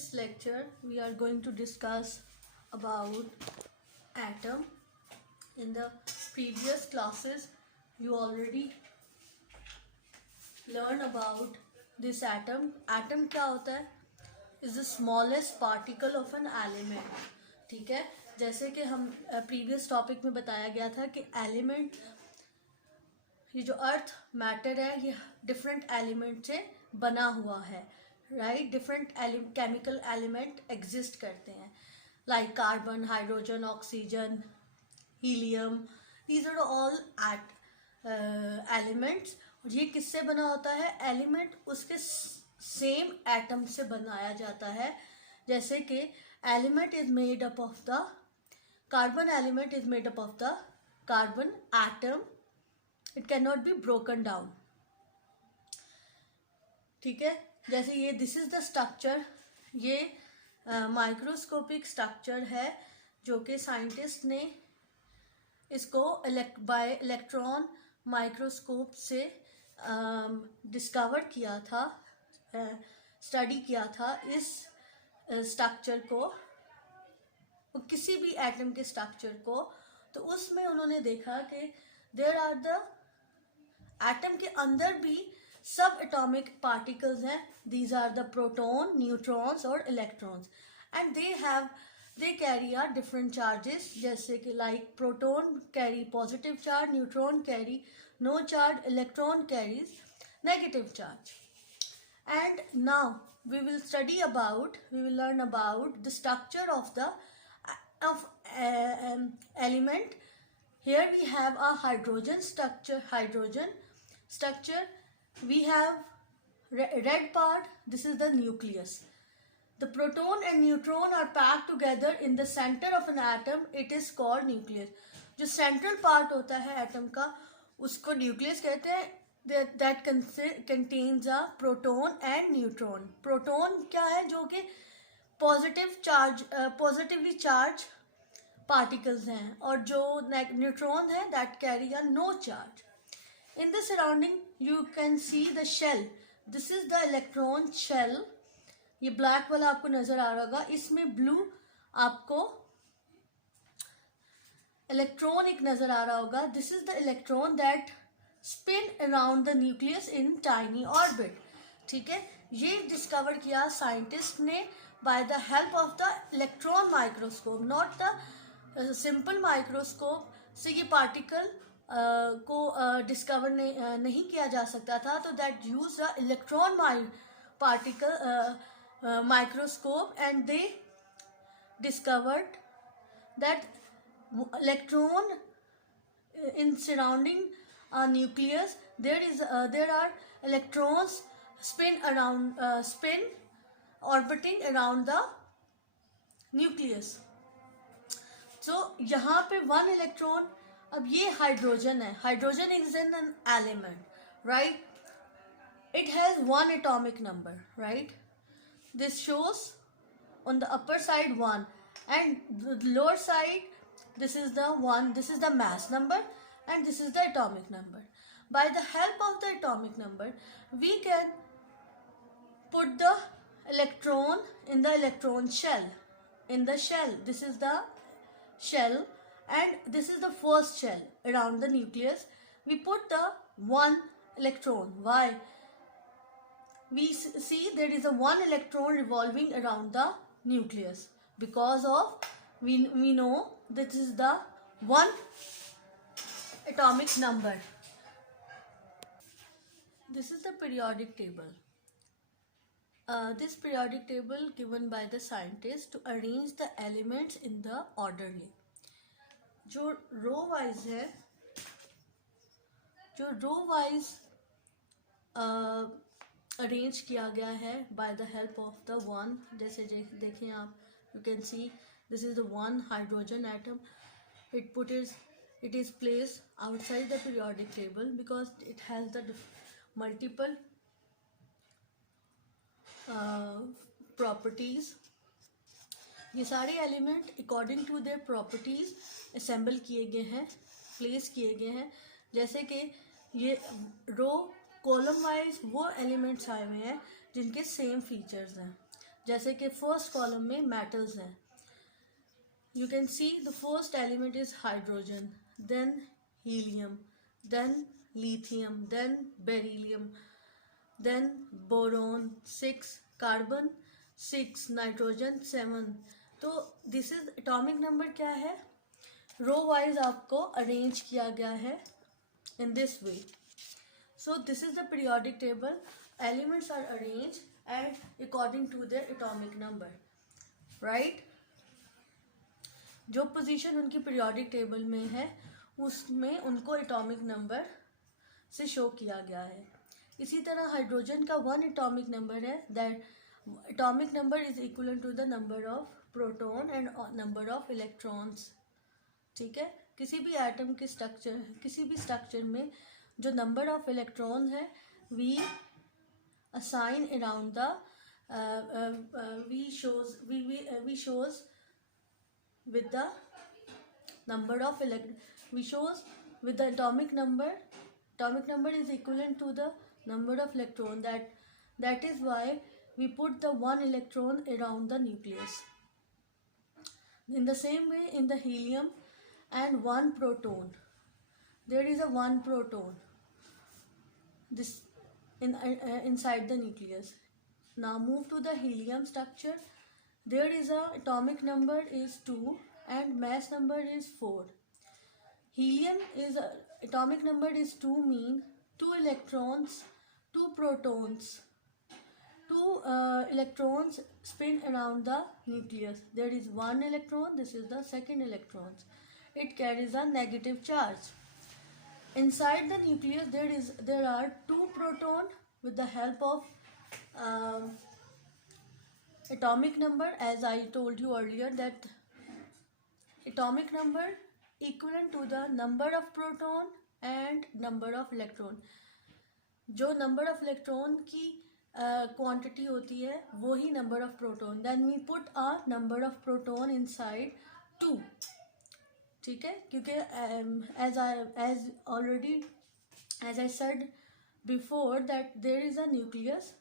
this lecture we are going to discuss about atom. In the previous classes you already learned about this atom. Atom क्या होता है? Is the smallest particle of an element. ठीक है, जैसे कि हम previous topic में बताया गया था कि एलिमेंट, ये जो अर्थ मैटर है ये डिफरेंट एलिमेंट से बना हुआ है, right. Different chemical element exist करते हैं like carbon, hydrogen, oxygen, helium. These are all elements. और ये किससे बना होता है? एलिमेंट उसके सेम एटम से बनाया जाता है. जैसे कि element is made up of the carbon, element is made up of the carbon atom. It can not be broken down. ठीक है, जैसे ये दिस इज द स्ट्रक्चर. ये माइक्रोस्कोपिक स्ट्रक्चर है जो कि साइंटिस्ट ने इसको बाय इलेक्ट्रॉन माइक्रोस्कोप से डिस्कवर किया था, स्टडी किया था इस स्ट्रक्चर को, किसी भी एटम के स्ट्रक्चर को. तो उसमें उन्होंने देखा कि देयर आर द एटम के अंदर भी सब एटॉमिक पार्टिकल्स हैं. These are the proton, neutrons और electrons, and they carry are different charges. जैसे कि like proton carry positive charge, neutron carry no charge, electron carries negative charge. And now we will learn about the structure of the element. Here we have a hydrogen structure. We have red part. This is the nucleus. The proton and neutron are packed together in the center of an atom. It is called nucleus. जो central part होता है atom का उसको nucleus कहते हैं. That contains a proton and neutron. Proton क्या है? जो कि positively charged particles हैं, और जो neutron है that carry a no charge. In the surrounding you can see the shell. This is the electron shell. ये black वाला आपको नजर आ रहा होगा. इसमें blue आपको electron एक नजर आ रहा होगा. This is the electron that spin around the nucleus in tiny orbit. ठीक है, ये डिस्कवर किया साइंटिस्ट ने by the help of the electron microscope, not the simple microscope. से ये पार्टिकल को डिस्कवर नहीं किया जा सकता था. तो that used the electron particle microscope, and they discovered that electron in surrounding a nucleus there are electrons orbiting around the nucleus. So यहाँ पे one electron, अब ये हाइड्रोजन है. Hydrogen is an element, right? It has one atomic number, right? This shows on the upper side 1, and the lower side this is the 1. This is the mass number, and this is the atomic number. By the help of the atomic number we can put the electron in the electron shell. In the shell, this is the shell, and this is the first shell around the nucleus. We put the one electron. Why? We see there is a one electron revolving around the nucleus because of we know this is the one atomic number. This is the periodic table. This periodic table given by the scientists to arrange the elements in the orderly. जो row wise है, जो row wise arrange किया गया है by the help of the one. जैसे देखें आप, you can see this is the one hydrogen atom. It is placed outside the periodic table because it has the multiple properties. ये सारे element according to their properties assemble किए गए हैं, place किए गए हैं. जैसे कि ये रो कॉलम वाइज वो एलिमेंट्स आए हुए हैं जिनके सेम फीचर्स हैं. जैसे कि फर्स्ट कॉलम में मेटल्स हैं. You can see the first element is hydrogen, then helium, then lithium, then beryllium, then boron 6, carbon 6, nitrogen 7. तो this is atomic number क्या है, रो वाइज आपको अरेंज किया गया है in this way. So this is the periodic table. Elements are arranged and according to their atomic number, right? जो position उनकी periodic table में है उसमें उनको एटॉमिक नंबर से शो किया गया है. इसी तरह हाइड्रोजन का 1 एटॉमिक नंबर है. That atomic number is equal to the number of proton and number of electrons. ठीक है, किसी भी एटम के स्ट्रक्चर, किसी भी स्ट्रक्चर में जो नंबर ऑफ इलेक्ट्रॉन है we assign around the we shows with the number of we shows with the atomic number. Atomic number is equivalent to the number of electron. That is why we put the 1 electron around the nucleus. In the same way, in the helium and 1 proton, there is a 1 proton this inside the nucleus. Now move to the helium structure. There is a atomic number is 2 and mass number is 4. Helium is atomic number is 2 mean 2 electrons, 2 protons, 2 electrons spin around the nucleus. There is 1 electron, this is the second electron. It carries a negative charge. Inside the nucleus there are 2 proton with the help of atomic number. As I told you earlier that atomic number equivalent to the number of proton and number of electron. जो number of electron की quantity होती है वो ही number of proton. Then we put a number of proton inside 2. ठीक है, क्योंकि as I said before that there is a nucleus,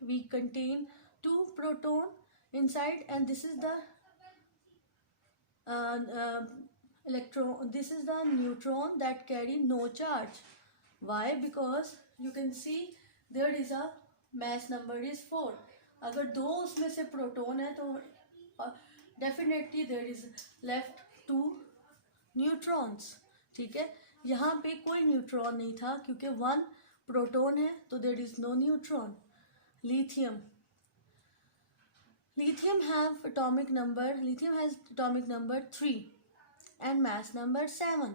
we contain 2 proton inside and this is the electron, this is the neutron that carry no charge. Why? Because you can see there is a mass number is 4. अगर 2 उसमें से proton है तो definitely there is left 2 neutrons. ठीक है, यहाँ पे कोई न्यूट्रॉन नहीं था क्योंकि 1 प्रोटॉन है तो there is no neutron. Lithium has atomic number 3 and mass number 7.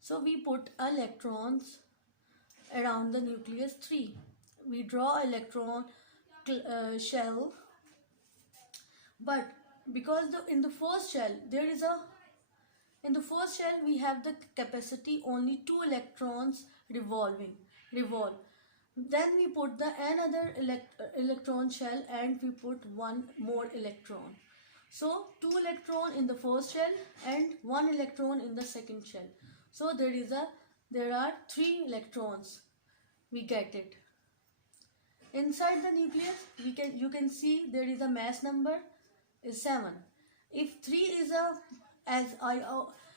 So we put electrons around the nucleus 3. We draw electron shell, but because in the first shell we have the capacity only 2 electrons revolve. Then we put the another electron shell and we put 1 more electron. So 2 electron in the first shell and 1 electron in the second shell. So there are 3 electrons. We get it. Inside the nucleus, you can see there is a mass number is 7. If 3 is as I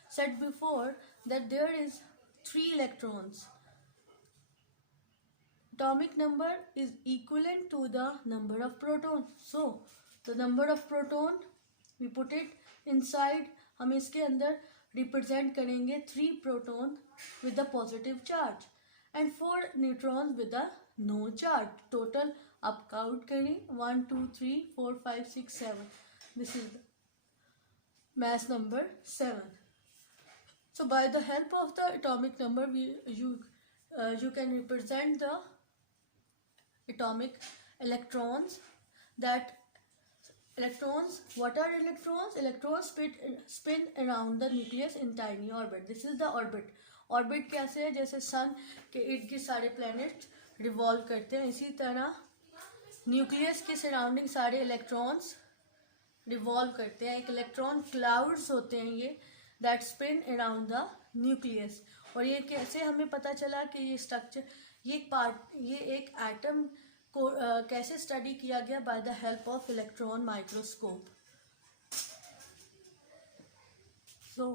said before, that there is 3 electrons. Atomic number is equivalent to the number of proton. So the number of proton we put it inside. हम इसके अंदर represent करेंगे 3 proton with the positive charge and 4 neutrons with the no charge. Total आप count करें 1 2 3 4 5 6 7. This is the mass number 7. So by the help of the atomic number you can represent the atomic electrons. What are electrons? Electrons spin around the nucleus in tiny orbit. This is the orbit. Orbit कैसे है? जैसे sun के इर्द गिर्द सारे planet revolve करते हैं, इसी तरह न्यूक्लियस के सराउंडिंग सारे इलेक्ट्रॉन्स रिवॉल्व करते हैं. एक इलेक्ट्रॉन क्लाउड्स होते हैं ये that spin around the nucleus. और ये कैसे हमें पता चला कि ये स्ट्रक्चर ये एक एटम को कैसे स्टडी किया गया by the help of electron microscope. So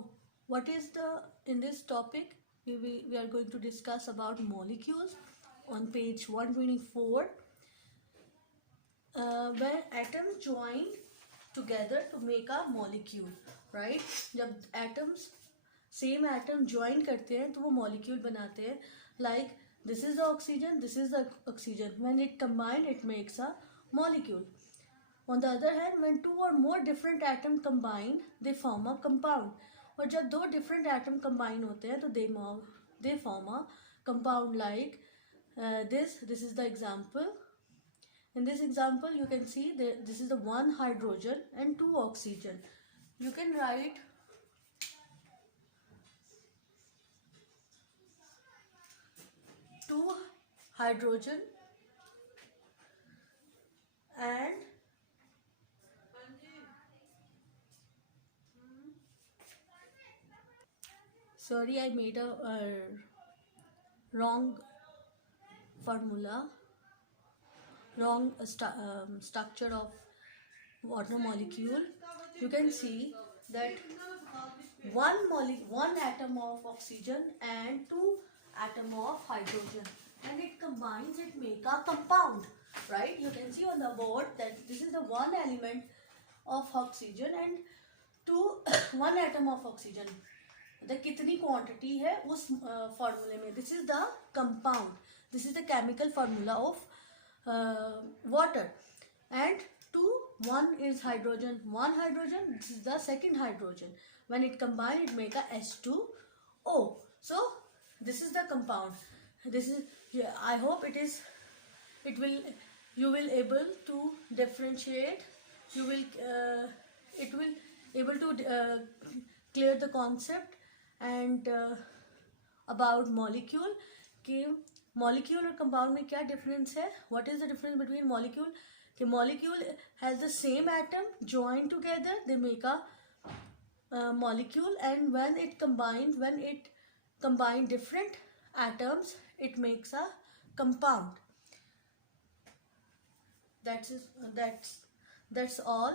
what is the in this topic we are going to discuss about molecules on page 124. When atoms join together to make a molecule, right? जब atoms same atom join करते हैं तो वो molecule बनाते हैं. Like this is the oxygen, this is the oxygen. When it combine, it makes a molecule. On the other hand, when two or more different atoms combine, they form a compound. और जब दो different atom combine होते हैं तो they form a compound like this is the example. In this example, you can see that this is the one hydrogen and two oxygen. You can write two hydrogen and sorry, I made a wrong formula, wrong structure of water molecule. You can see that one atom of oxygen and two atom of hydrogen, and it combines, it make a compound, right? You can see on the board that this is the one element of oxygen and one atom of oxygen. The कितनी quantity है उस formula में. This is the compound. This is the chemical formula of water. And one is hydrogen. One hydrogen. This is the second hydrogen. When it combine, it make a H2O. So this is the compound. This is. Yeah, I hope you will able to differentiate. You will it will able to clear the concept and about molecule. कि molecule और compound में क्या difference है? What is the difference between molecule? कि molecule has the same atom joined together, they make a molecule, and when it combine different atoms, it makes a compound. That's all.